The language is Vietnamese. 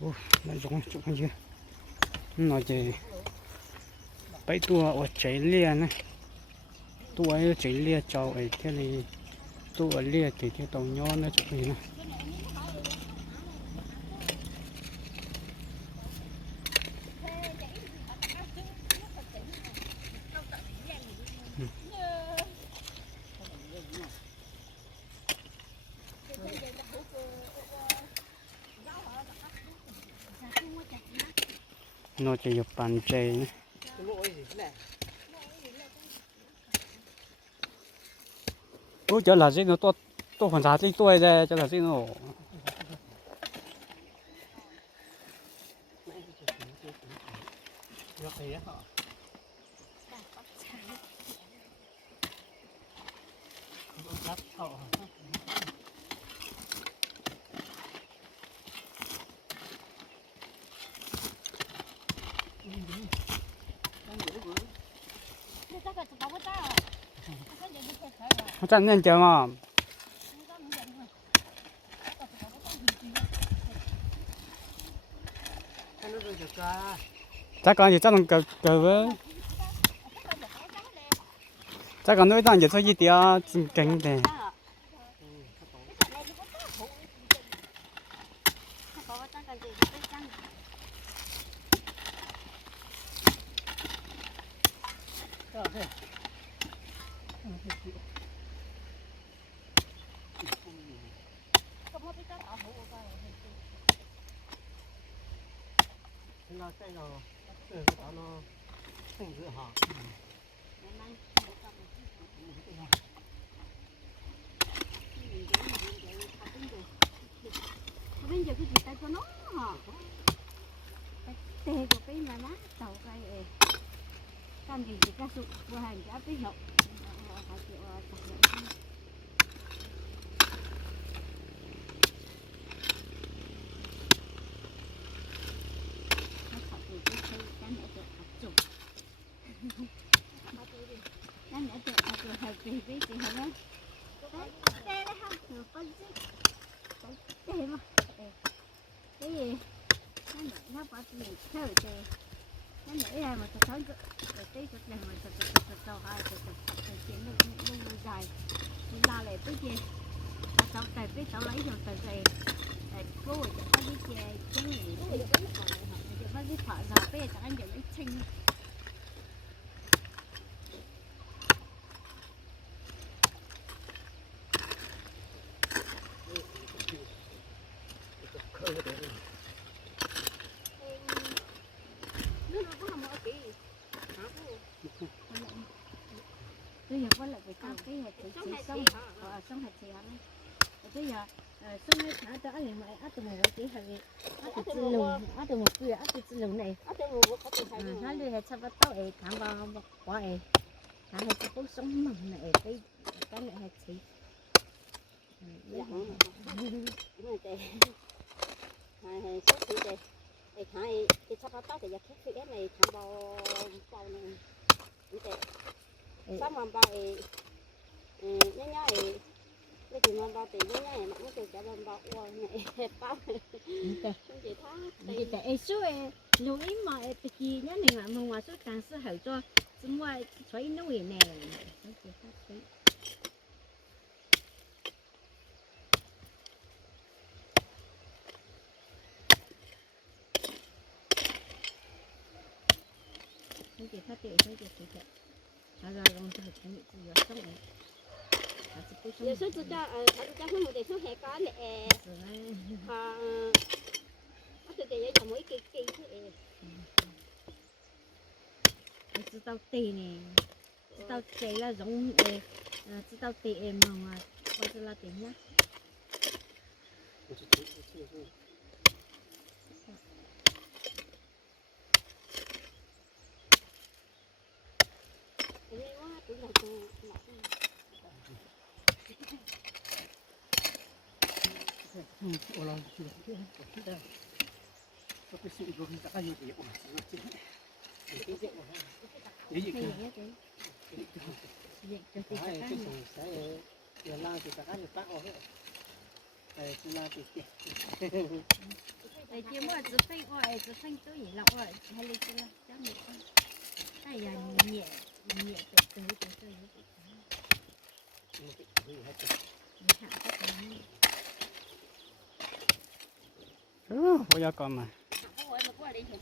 Ủa, nó giống chỗ gì? Nó chỉ bấy tua ở cháy liền này, tua ấy cháy liền cháu ấy thế này, tua liền thì cái tàu nhỏ nó chỗ gì này. Nó chỉ có bàn chè này. Ủa cho là gì nó to phần giá gì tuổi ra cho là gì nó nó chẳng nên chờ mà chắc còn gì chắc còn cờ với chắc còn nuôi tao giờ thôi gì thì cảnh này nó cái nó nó sinh dưỡng họ bây giờ cái gì tay cho nó hả? Tê của cái nhà má tàu cái cam gì thì cá sụp vừa hành giá cái hiệu họ chịu Nên đã được hợp kỳ với chị hả? Đây không được con gì. Đây mà. Cái gì? Nó bắt mình chơi chơi. Nó nãy là mà tôi thấy cái tí chút này mà tôi hai tôi chuyện nó dài. Mình la lại cái gì? Tao cài biết tao lấy rồi tao về. Cô rồi tao đi chơi cái gì? Bắt đi thợ nào bây giờ tao ăn được cái chinh. Bây giờ có lại phải cao cái hạt chỉ sông sông hạt gì hả? Bây giờ sông này thả cho anh mày ắt từ một cái hạt gì ắt từ lùng ắt từ một cái ắt từ lùng này nó đưa hạt sao bắt tao ấy thả vào quả ấy thả hạt cho bông sông mầm này cái này hạt gì? Hai số thứ đây, hai cái sắp bắt tao thì giờ cái này thằng bao này, cái sắp mà bao nhớ nhớ cái gì mà bao tiền nhớ nhớ mà nó từ cả bao ôi này bao không chỉ thắng thì tại số lưu ý mà cái gì nhá này mà mua số càng số hậu cho semua xoay nuôi nè không chỉ phát triển không chỉ phát triển à rồi còn thực hiện gì sống này giờ số tôi cho không một để số hè có nè tôi để cho mỗi cái thế知道地呢，知道地啦，种知道地嘛，或者啦点呀？我老去了，我不是一个人在有点我也有cái sùng sẽ giờ la thì cả cái bác ở hết, là thì kia mà chỉ phanh ỏi chỉ phanh tôi gì lọc ỏi hay lấy cái đó nhẹ hay là nhẹ nhẹ từ từ bây giờ còn mà Ôi, mà qua đây